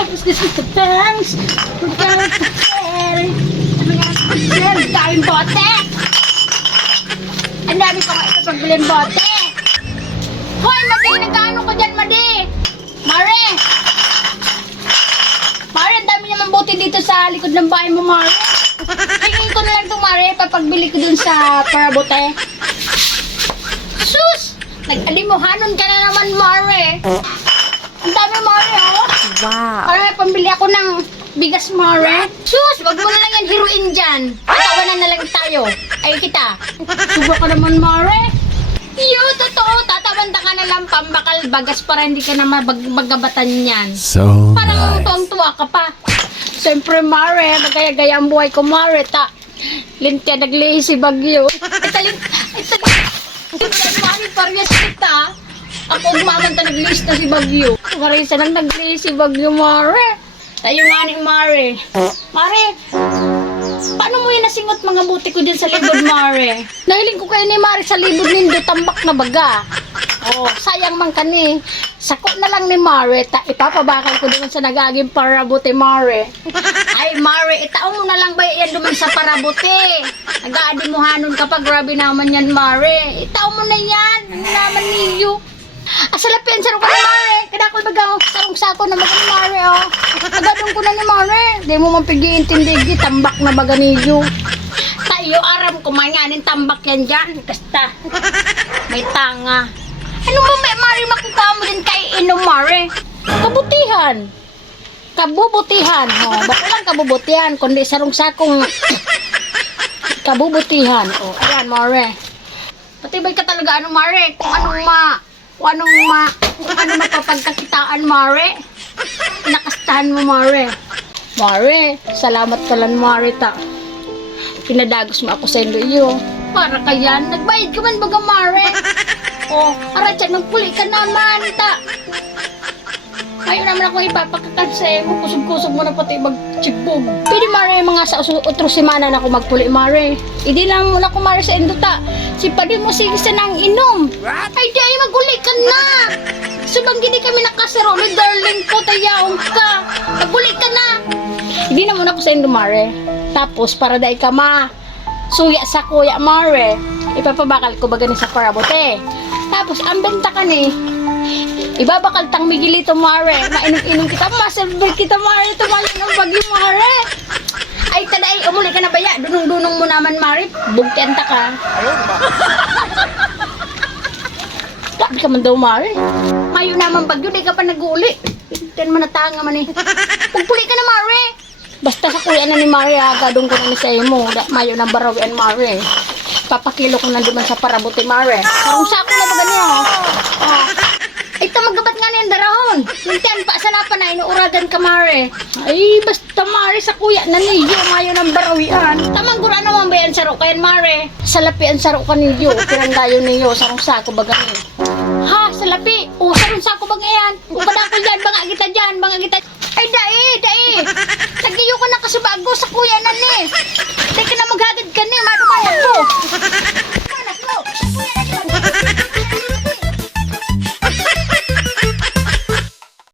Tapos this is the thanks. Daming bote. Ang dami ko nga ipagbilin bote. Hoy, Madi, nagkaano ko dyan, Madi? Mare! Mare, ang dami naman bote dito sa likod ng bahay mo, Mare. Hingin ko na lang ito, Mare, papagbili ko dun sa parabote. Sus! Nag-alimuhanon ka na naman, Mare. Ang dami, Mare, oh. Wow. Para pambili ako ng bigas, Mare. Sus, wag mo na lang yan hiruin dyan. Tawanan na lang tayo. Ay, kita. Subo ka naman, Mare. Iyo, totoo. Tatabanda ka na lang pambakal bagas para hindi ka na magabatan yan. So Parang nice. tuwang-tuwa ka pa. Siyempre, Mare, magaya-gaya ang buhay ko, Mare. Lintya, naglihi si Bagyo. Mare, parehas kita. Ako umamanta naglihi na si Bagyo. Marisa nang naglihi si Bagyo, Mare. Tayo nga ni Mare. Mare, paano mo yung nasingot mga buti ko dyan sa libod, Mare? Nahiling ko kayo ni Mare sa libod nindo, tambak na baga. Oh, sayang man ka ni. Sako na lang ni Mare, ipapabakal ko naman sa nagaging parabuti, Mare. Ay, Mare, itaong mo na lang ba yan duman sa parabuti? Nag-aadimuhanon ka pa, grabe naman yan, Mare. Itaong mo na yan, ang naman niyo. Asalapian sa rukay, Mare. Kadakol bagang sarong sako na baga ni Mare, oh. Agadong ko na ni Mare. Di mo mapigiin tindigi, tambak na baga niyo. Tayo, aram ko manyanin tambak yan dyan. Basta, may tanga. Ano mo, Mare, makukuha mo din kay inom, Mare? Kabutihan. Kabubutihan. Oh, baka lang kabubutihan, kundi sarong sakong kabubutihan. Oh, ayan, Mare. Patibay ka talaga, ano, Mare? Kung ano mapapagkakitaan, Mare. Nakastahan mo, Mare. Mare, salamat ka lang, Mare, ta. Pinadagos mo ako sa iyo. Para kayan, nagbayad ka man baga, Mare. Oh, aratyan, magpuli ka naman, ta. Ayaw naman ako ipapakakansa mo. Kusog-kusog mo na pati magtsigbog. Pwede, Mare, mga sa otro semana na ako magpuli, Mare. Hindi lang muna ako, Mare, sa induta. Si padi mo sige sa nang inom. Ay, di ay maguli ka na. Subang gini kami nakasaro. May darling ko, tayaong ka. Maguli ka na. Hindi na muna ako sa indo, Mare. Tapos, para dahil ka suya sa kuya, Mare. Ipapabakal ko baga sa parabote. Tapos, ang benta ka ni, ibabakal tang migilito, Mare. Mainom-inom kita. Masalbay kita, Mare. Tumayo ng bagyo, Mare. Ay, taday, umuli ka na baya. Dunong-dunong mo naman, Mare. Bugtenta ka. Labi ka man daw, Mare. Mayo naman bagyo, di ka pa nag-uli. Pintin mo na tanga man eh. Pagpuli ka na, Mare. Basta sa kuya na ni Mare, agadong ko na ni sa'yo mo. Mayo ng barawian, Mare. Papakilo ko na naman sa parabuti, Mare. Sarong sako na ba ganyan, oh. Ito, magabat nga na yung darahon. Lintian pa, sana pa na, inuuragan ka, Mare. Ay, basta, Mare, sa kuya na niyo, mayo ng barawian. Tamang gura naman ba yan, saro kayan, Mare? Salapi ang saro ka niyo, pinanggayo niyo, sarong sako ba ganyan? Ha, salapi? O, sarong sako ba ngayon? O, kadakol dyan, banga kita. Ay, dai. Nagiyo ka na kasi bago sa kuya na ni. Di ka na maghagad ka ni, madumayan ko.